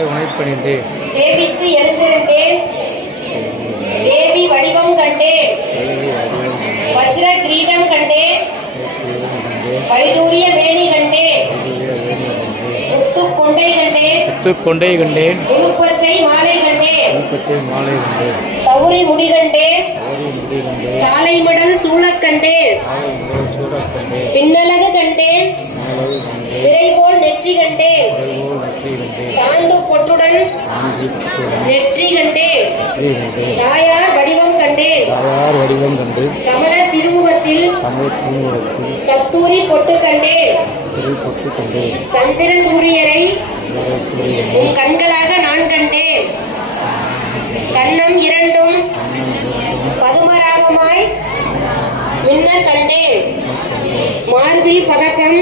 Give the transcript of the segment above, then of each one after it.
உனக்காய் உனைப்பணிந்து சேவித்து எழுந்திருந்தேன். தேவி வடிவம் கண்டேன். வஜ்ர கிரீடம் கண்டேன். வைடூரிய வேணி கண்டேன். முத்துக்கொண்டை கண்டேன். முத்துக்கொண்டை கண்டேன். முழுப்பச்சை மாலை கண்டேன். மாலை கண்டேன். சௌரி முடி கண்டேன். தாளைமடல் சூழக் கண்டேன். பின்னலகு கண்டேன். விரைபோல் நெற்றி கண்டேன். சாந்து பொட்டுடன் நெற்றி கண்டேன். தாயார் வடிவம் கண்டேன். கமல திருமுகத்தில் கஸ்தூரி பொட்டு கண்டேன். சந்திர சூரியரை உன் கண்களாக நான் கண்டேன். கண்ணம் இரண்டும் பதுமராகமாய் மின்ன கண்டேன். மார்பில் பதக்கம்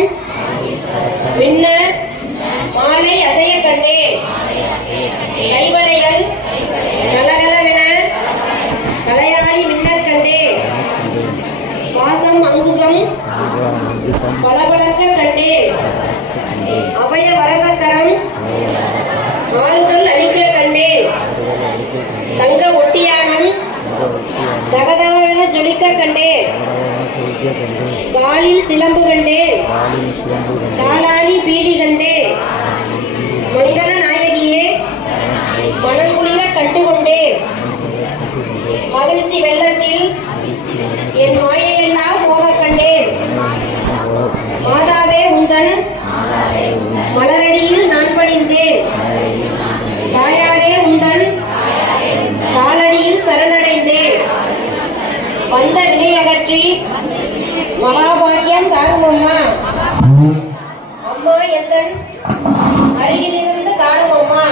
மின்ன மாலை அசைய கண்டேன். கைவளைகள் கலகலவென கலையாரி மின்னல் கண்டேன். வாசம் அங்குசம் பளபளக்க கண்டேன். அபய வரதக்கரம் ஆறுதல் அளிக்க கண்டேன். தங்க ஒட்டியானம் தகதகவென ஜொலிக்க கண்டேன். காலில் சிலம்பு கண்டேன். காலாளி பீலி கண்டேன். மங்கள நாயகியே மனங்குளிர கண்டுகொண்டேன். மகிழ்ச்சி வெள்ளத்தில் என் மாயையெல்லாம் போக கண்டேன். மாதாவே உந்தன் மலரடியில் நான் படிந்தேன். தாயாரே உந்தன் காலடியில் சரணடைந்தேன். வந்த வினை அகற்றி மகாபாகியம் தாரும் அம்மா. அம்மா எந்தன் அருகிலிருந்து காரும் அம்மா.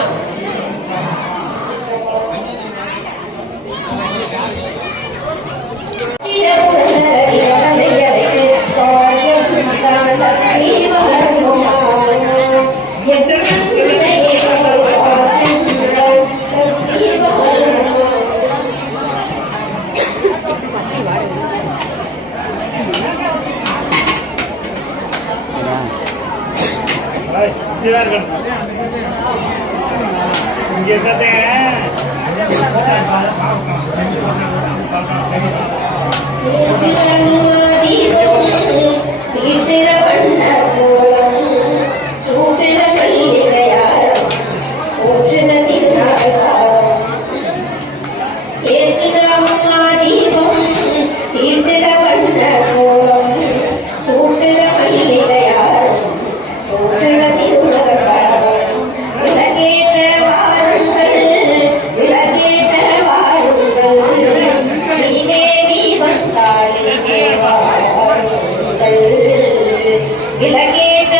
விளக்கேற்ற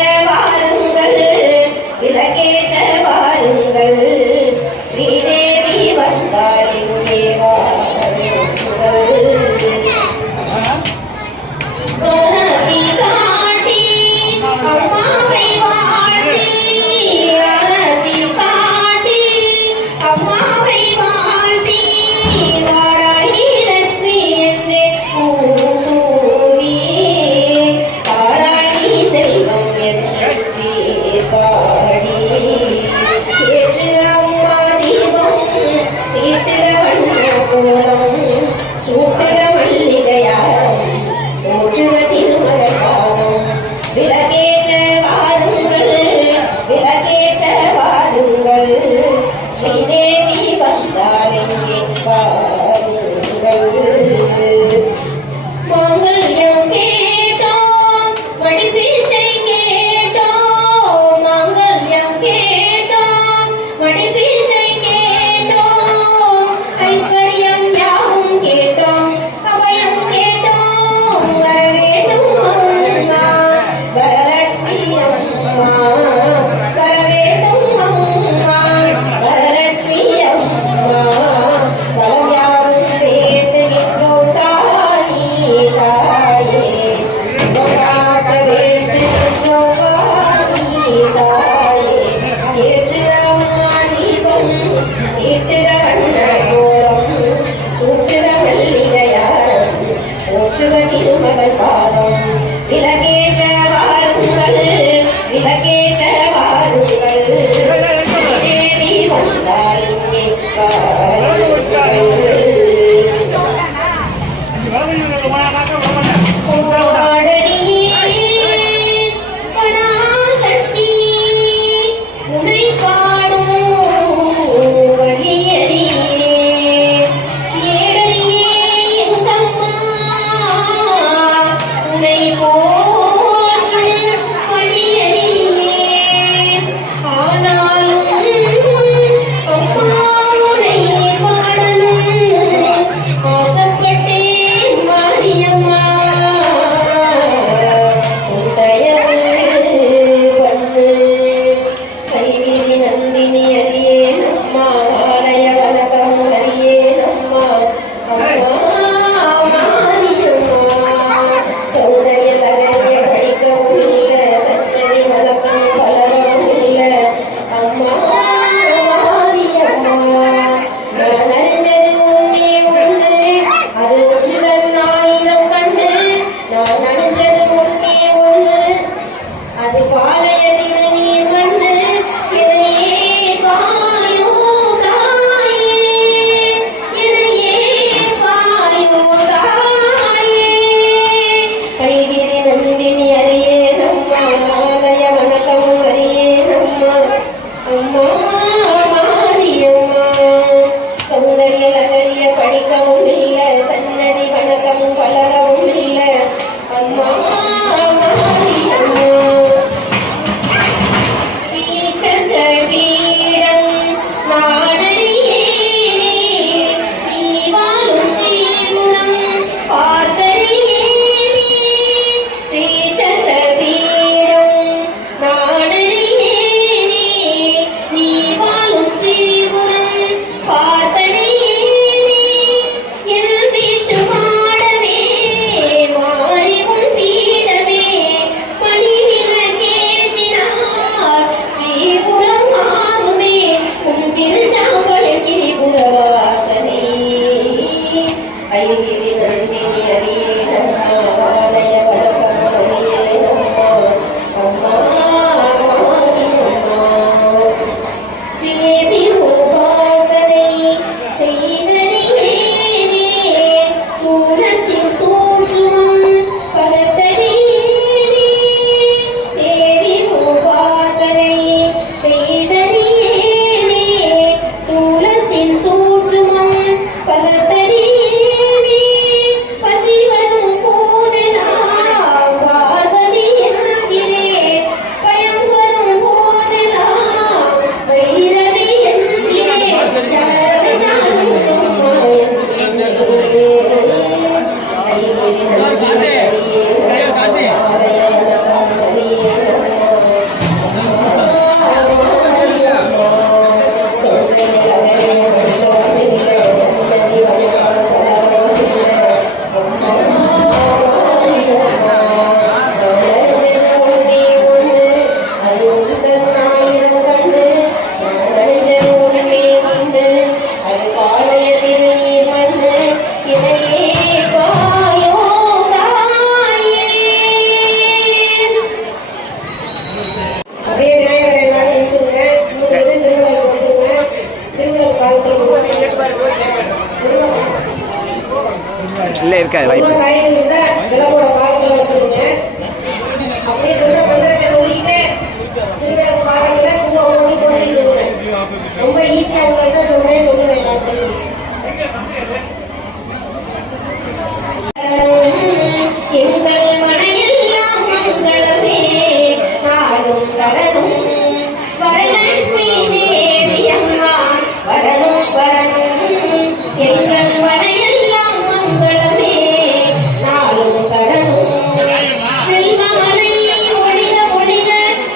இருக்காது உங்களோட வாய்ப்பு. கையில் இருந்தா விளக்கோட பாகத்துல வச்சுருங்க. அப்படியே சொல்ற மந்திரத்தை சொல்லிக்கிட்டு திருவிளக்கு பாகத்துல பூவை போட்டு சொல்லுங்க. ரொம்ப ஈஸியா உள்ளதான் சொல்றேன், சொல்லுங்க எல்லாத்தையும். எங்கள் மனையெல்லாம் மங்களமே நாளும் தரணும் வரலட்சுமி தேவி அம்மா வரணும் வரணும். எங்கள் மனையெல்லாம் மங்களமே நாளும் தரணும் செல்வமலை ஒளிக ஒளிக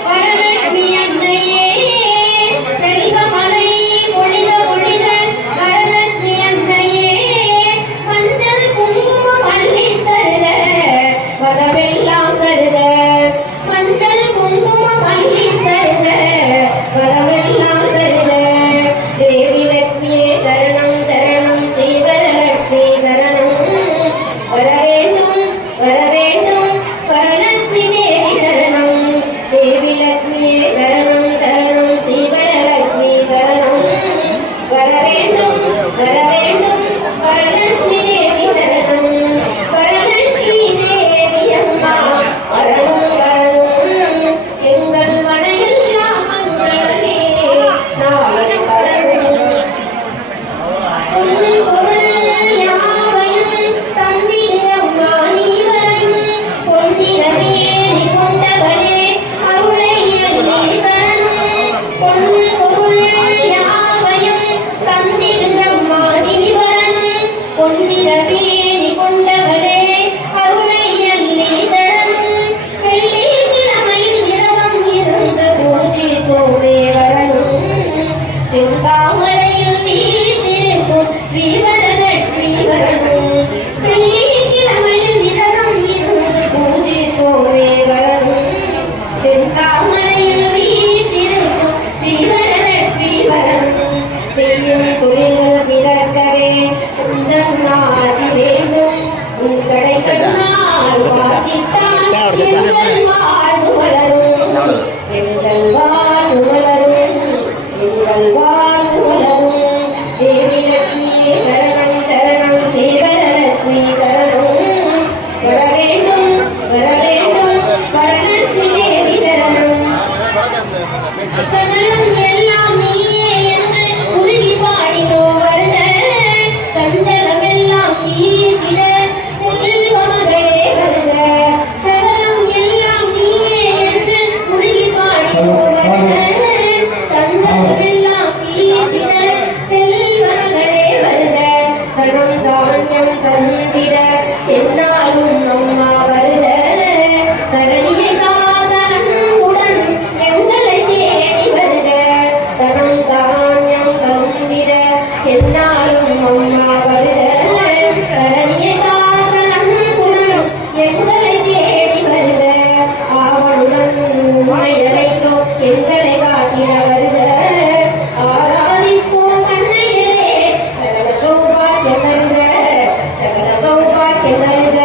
வரலட்சுமி அன்னையே செல்வமலை ஒளிக ஒளிக வரலட்சுமி அன்னையே மஞ்சள் குங்குமம் அள்ளி தருக வரவெல்லாம் தருக மஞ்சள் குங்குமம் அள்ளி தருக வரவெல்லாம் தருக. தேவி லட்சுமியே சரணம் சரணம் ஸ்ரீவரலட்சுமி சரணம் வர வேண்டும் வர வேண்டும் வரலட்சுமி தேவி சரணம். தேவி லட்சுமியே சரணம் சரணம் ஸ்ரீவரலட்சுமி சரணம் வர வேண்டும் வர வேண்டும் வரலட்சுமி தேவி சரணம். வரலட்சுமி தேவி அம்மா வரணும் வரணும் எங்கள் மனையெல்லாம் மங்களமே நாளும் வரணும். பொருள் யாவையும் தந்திடு அம்மா நீ வரணும் பொன்னிறமே நீ கொண்டவளே அருளை அள்ளி வரணும். பொருள் யாவையும் தந்திடு அம்மா நீ வரணும் பொன்னிறமே நீ கொண்டவளே அருளை அள்ளி தரணும். வெள்ளிக்கிழமையில் விரதம் இருந்து பூஜித்தோமே வரணும். செந்தாமரையில் வீற்றிருக்கும் ஸ்ரீவரலட்சுமி வரணும். வெள்ளிக்கிழமையில் விரதம் இருந்து பூஜித்தோமே வரணும். செந்தாமரையில் வீற்றிருக்கும் ஸ்ரீவரலட்சுமி வரணும். செய்யும் தொழில்கள் சிறக்கவே உந்தன் ஆசி வேண்டும் உன் கடை கண்ணால் பார்த்திட்டால் எங்கள் வாழ்வு வளரும் எங்கள் வாழ்வு வளரும் எங்கள் வாழ்வு வளரும். தேவி லட்சுமியே சரணம் சரணம் ஸ்ரீவரலட்சுமி சரணம் வர வேண்டும் வரலட்சுமி தேவி சரணம். சகலம் எல்லாம் நீயே என்று உருகி பாடினோ வருக சஞ்சலமெல்லாம் தீர்த்திட செல்வமகளே வருக. சகலம் எல்லாம் நீயே என்று உருகி பாடினோ வருக சஞ்சலமெல்லாம் தீர்த்திட செல்வமகளே வருக. தனம் தானியம் தந்திட என்னாலும் அம்மா வருக. தரணியை காத அன்புடன் எங்களை தேடி வருக. தனம் தானியம் தந்திட என்னாலும் அம்மா வருக. தரணியை காத அன்புடன் எங்களை தேடி வருக. ஆவலுடன் உன்னை அழைத்தோம் எங்களை காட்டிட வருக. ஆராதித்தோம் அன்னையே சகல சௌபாக்கியம் தருக சகல சௌபாக்கியம் தருக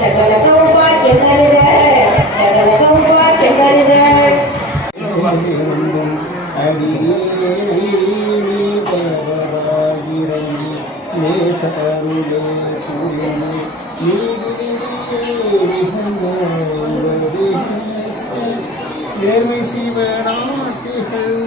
சகல சௌபாக்கியம் தருக சகல சௌபாக்கியம் தருக. நேர்மை சிவநாட்டிகள்